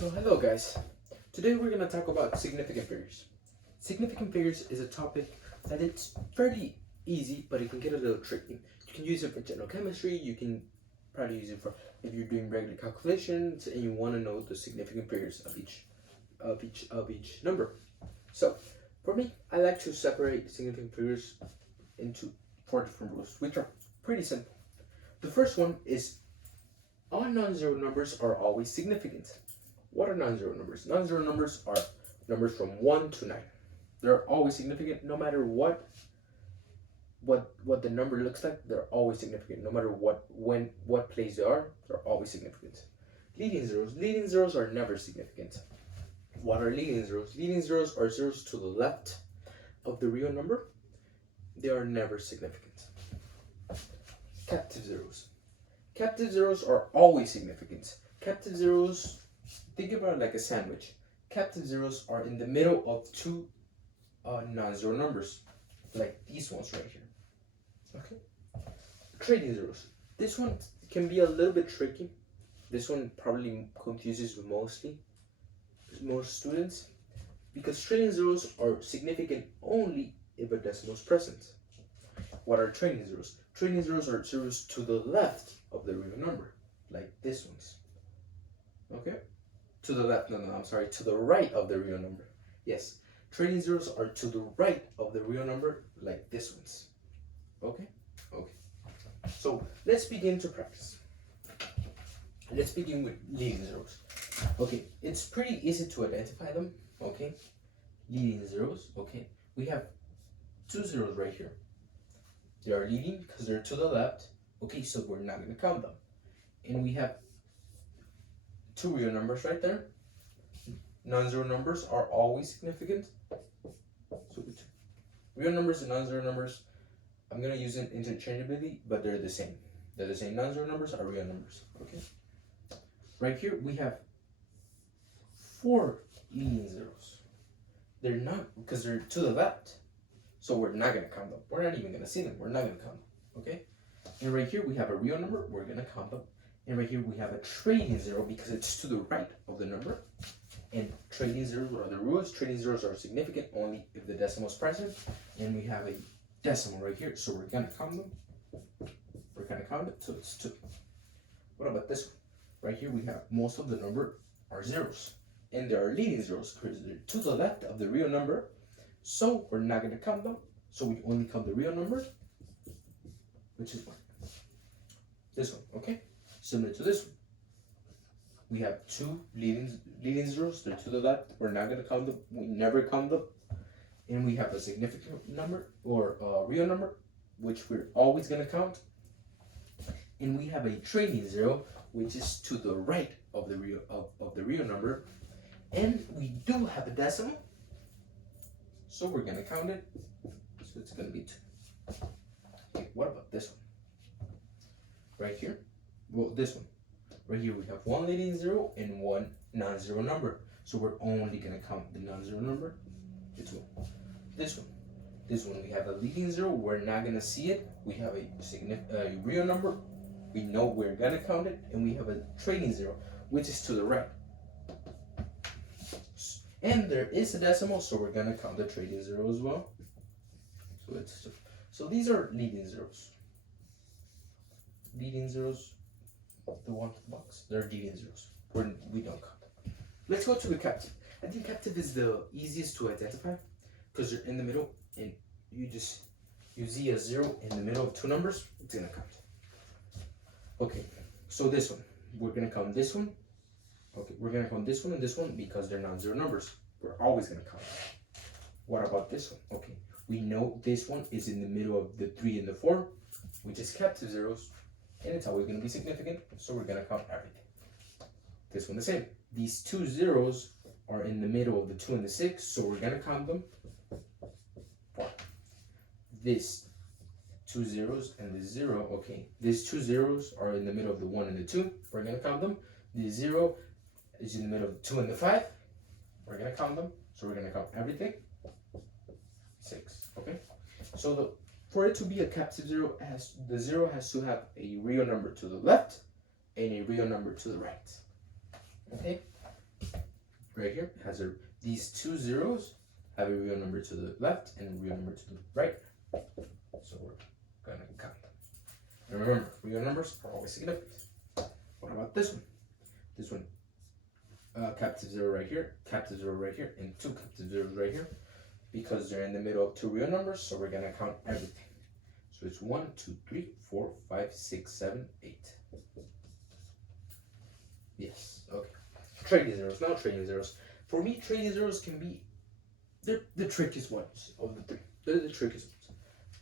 So hello guys, today we're going to talk about significant figures. Significant figures is a topic that it's fairly easy, but it can get a little tricky. You can use it for general chemistry, you can probably use it for if you're doing regular calculations and you want to know the significant figures of each number. So for me, I like to separate significant figures into 4 different rules, which are pretty simple. The first one is all non-zero numbers are always significant. What are non-zero numbers? Non-zero numbers are numbers from 1 to 9. They're always significant no matter what the number looks like. They're always significant no matter what place they are. They're always significant. Leading zeros are never significant. What are leading zeros? Leading zeros are zeros to the left of the real number. They are never significant. Captive zeros are always significant. Captive zeros, think about it like a sandwich. Captive zeros are in the middle of two non-zero numbers, like these ones right here. Okay. Trading zeros. This one can be a little bit tricky. This one probably confuses most students, because trading zeros are significant only if a decimal is present. What are trading zeros? Trading zeros are zeros to the left of the real number, like this ones. Okay? To the left, to the right of the real number. Yes, trading zeros are to the right of the real number, like this ones. Okay? Okay. So let's begin to practice. Let's begin with leading zeros. Okay, it's pretty easy to identify them. Okay? Leading zeros. Okay, we have 2 zeros right here. They are leading because they're to the left. Okay, so we're not going to count them. And we have 2 real numbers right there. Non-zero numbers are always significant. So real numbers and non-zero numbers, I'm going to use them interchangeably, but they're the same. They're the same. Non-zero numbers are real numbers. Okay. Right here we have 4 leading zeros. They're not, because they're to the left. So we're not going to count them. We're not even going to see them. We're not going to count them. Okay. And right here we have a real number. We're going to count them. And right here we have a trading zero because it's to the right of the number. And trading zeros, what are the rules? Trading zeros are significant only if the decimal is present. And we have a decimal right here, so we're going to count them. We're going to count it, so it's 2. What about this one? Right here we have most of the number are zeros. And there are leading zeros because they're to the left of the real number. So we're not going to count them. So we only count the real number, which is 1. This one, okay? Similar to this one. We have 2 leading zeros. They're to the left. We're not going to count them. We never count them. And we have a significant number or a real number, which we're always going to count. And we have a trading zero, which is to the right of the real number. And we do have a decimal, so we're going to count it. So it's going to be 2. Okay, what about this one? Right here. Well, this one. Right here we have 1 leading zero and 1 non-zero number. So we're only going to count the non-zero number. This one. This one we have a leading zero. We're not going to see it. We have a real number. We know we're going to count it. And we have a trading zero, which is to the right. And there is a decimal, so we're going to count the trading zero as well. So it's 2. So these are leading zeros. Leading zeros. The one box. They're leading zeros. We don't count them. Let's go to the captive. I think captive is the easiest to identify because you're in the middle and you see a 0 in the middle of 2 numbers, it's gonna count. Okay, so this one. We're gonna count this one. Okay, we're gonna count this one and this one because they're non-zero numbers. We're always gonna count. What about this one? Okay, we know this one is in the middle of the 3 and the 4, which is captive zeros. And it's always going to be significant, so we're going to count everything. This one the same. These 2 zeros are in the middle of the 2 and the 6, so we're going to count them. 4. This 2 zeros and the 0, okay. These 2 zeros are in the middle of the 1 and the 2, we're going to count them. The 0 is in the middle of the 2 and the 5, we're going to count them, so we're going to count everything. 6, okay. So for it to be a captive zero, the 0 has to have a real number to the left and a real number to the right. Okay? right here has these two zeros have a real number to the left and a real number to the right. So we're gonna count them. And remember, real numbers are always significant. What about this one? This one, captive zero right here, captive zero right here, and two captive zeros right here, because they're in the middle of two real numbers. So we're gonna count everything. So it's 1, 2, 3, 4, 5, 6, 7, 8. Yes, okay. Trading zeros. Now trading zeros. For me, trading zeros can be the trickiest ones of the three. They're the trickiest ones.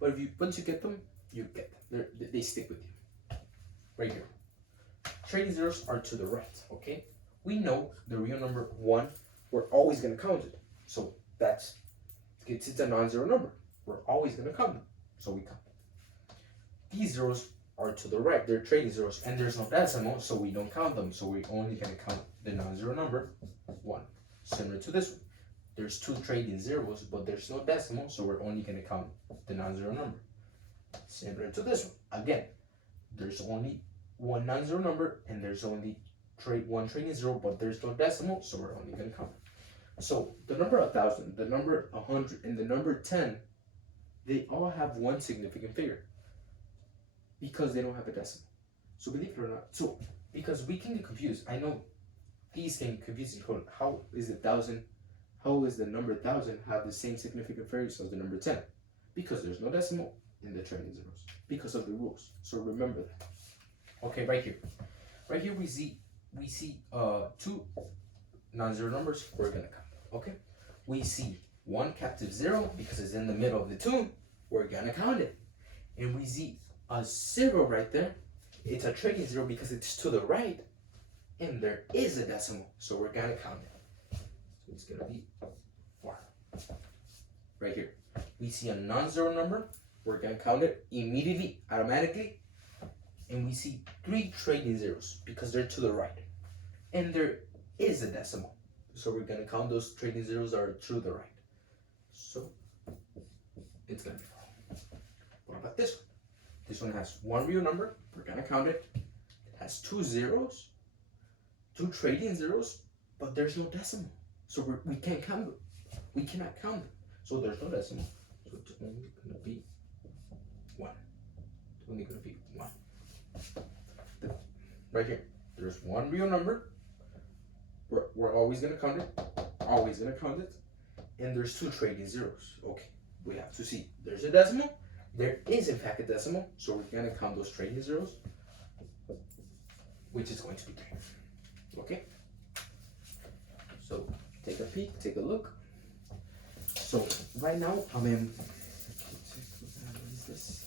But if you once you get them, you get them. They stick with you. Right here. Trading zeros are to the right, okay? We know the real number 1, we're always gonna count it. So it's a non-zero number. We're always gonna count them. So we count. These zeros are to the right, they're trading zeros, and there's no decimal, so we don't count them. So we're only gonna count the non-zero number 1. Similar to this one. There's two trading zeros, but there's no decimal, so we're only gonna count the non-zero number. Similar to this one. Again, there's only one non-zero number, and there's only one trading zero, but there's no decimal, so we're only gonna count. So the number 1,000, the number 100, and the number 10, they all have one significant figure because they don't have a decimal. So believe it or not, so because we can get confused. I know these can confuse you. How is the 1,000? How is the number 1,000 have the same significant figures as the number 10? Because there's no decimal in the trading zeros because of the rules. So remember that. Okay, right here we see two non-zero numbers. We're gonna count. Okay, we see one captive zero because it's in the middle of the two. We're gonna count it, and we see a zero right there. It's a trading zero because it's to the right, and there is a decimal, so we're gonna count it. So it's gonna be 4. Right here, we see a non-zero number. We're gonna count it immediately, automatically. And we see 3 trading zeros because they're to the right. And there is a decimal. So we're going to count those trading zeros that are to the right. So it's going to be 4. What about this one? This one has one real number. We're going to count it. It has 2 zeros, 2 trading zeros, but there's no decimal. So we can't count them. We cannot count them. So there's no decimal. So it's only going to be 1. It's only going to be 1. Right here, there's one real number. We're always gonna count it. Always gonna count it. And there's 2 trading zeros. Okay, we have to see. There's a decimal. There is in fact a decimal. So we're gonna count those trading zeros, which is going to be 3. Okay. So take a peek. Take a look. So right now I'm in. What is this?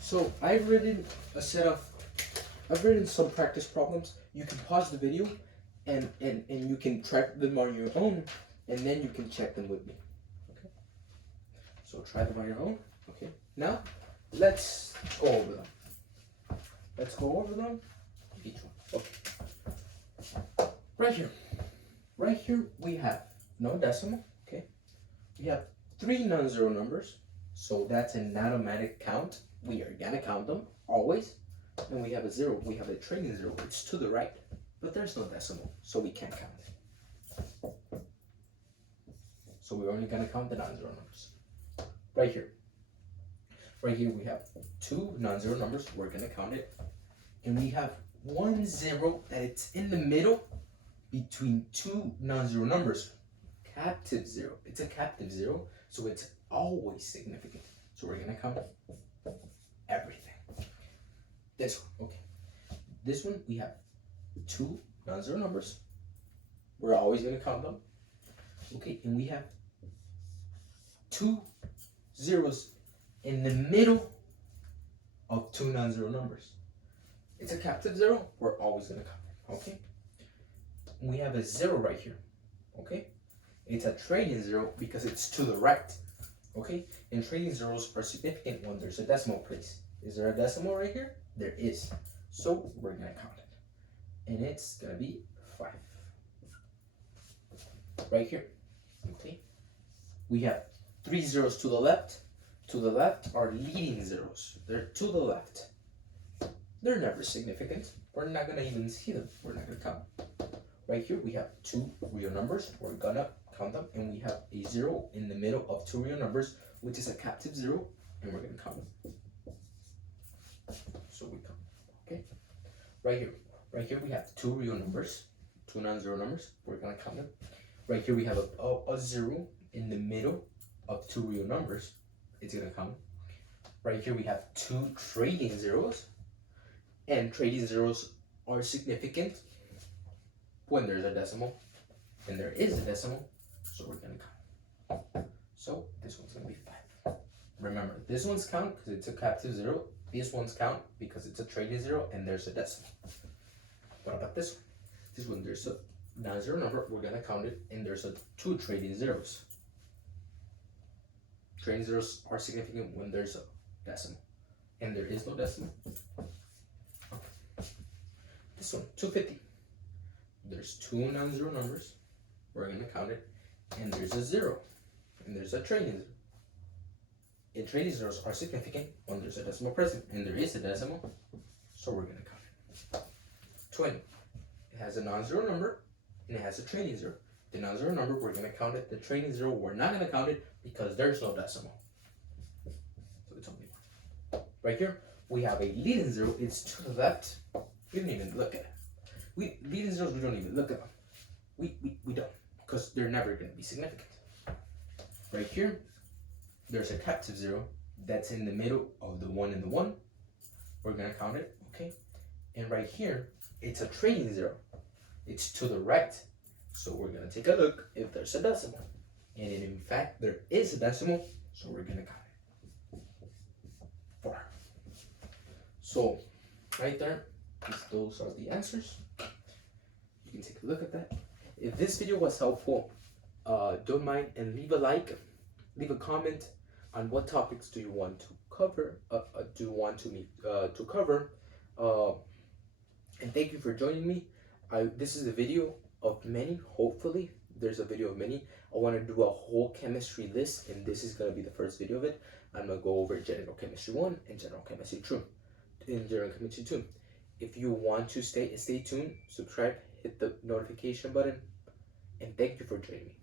So I've written some practice problems. You can pause the video and you can track them on your own, and then you can check them with me. Okay. So try them on your own. Okay. Now, let's go over them. Let's go over them. Each one. Okay. Right here we have no decimal. Okay. We have 3 non-zero numbers, so that's an automatic count. We are gonna count them always. And we have a 0. We have a trailing 0. It's to the right, but there's no decimal, so we can't count it. So we're only gonna count the non-zero numbers. Right here we have 2 non-zero numbers. We're gonna count it, and we have 1 0 that it's in the middle between 2 non-zero numbers. Captive 0. It's a captive 0, so it's always significant. So we're gonna count everything. This one, okay. This one we have 2 non-zero numbers. We're always gonna count them. Okay, and we have 2 zeros in the middle of 2 non-zero numbers. It's a captive 0. We're always gonna count it. Okay. We have a 0 right here. Okay. It's a trailing 0 because it's to the right. Okay. And trailing zeros are significant when there's a decimal place. Is there a decimal right here? There is. So we're gonna count it, and it's gonna be 5. Right here. Okay. We have 3 zeros to the left. To the left are leading zeros. They're to the left. They're never significant. We're not gonna even see them. We're not gonna count. Right here we have 2 real numbers. We're gonna count them, and we have a 0 in the middle of 2 real numbers, which is a captive 0, and we're gonna count them. So we count. Okay. Right here we have 2 real numbers, 2 non-zero numbers. We're gonna count them. Right here we have a 0 in the middle of 2 real numbers. It's gonna count. Right here we have 2 trailing zeros, and trailing zeros are significant when there's a decimal, and there is a decimal, so we're gonna count. So this one's gonna be 5. Remember, this one's count because it's a captive 0. These ones count because it's a trailing 0 and there's a decimal. What about this one? This one, there's a non-zero number. We're gonna count it, and there's 2 trailing zeros. Trailing zeros are significant when there's a decimal, and there is no decimal. This one, 250. There's 2 non-zero numbers. We're gonna count it, and there's a 0, and there's a trailing 0. And trailing zeros are significant when there's a decimal present, and there is a decimal, so we're gonna count it. 20. It has a non-zero number, and it has a trailing 0. The non-zero number, we're gonna count it. The trailing 0, we're not gonna count it because there's no decimal. So it's only 1. Right here, we have a leading 0. It's to the left. We don't even look at it. Leading zeros, we don't even look at them. We don't, because they're never gonna be significant. Right here, there's a captive 0 that's in the middle of the 1 and the 1. We're gonna count it, okay? And right here, it's a trailing 0. It's to the right. So we're gonna take a look if there's a decimal. And in fact, there is a decimal, so we're gonna count it. 4. So right there, those are the answers. You can take a look at that. If this video was helpful, don't mind and leave a like, leave a comment on what topics do you want to cover, and thank you for joining me. This is a video of many. Hopefully there's a video of many. I want to do a whole chemistry list, and this is going to be the first video of it. I'm going to go over general chemistry 1 and general chemistry 2. If you want to stay tuned, subscribe, hit the notification button, and thank you for joining me.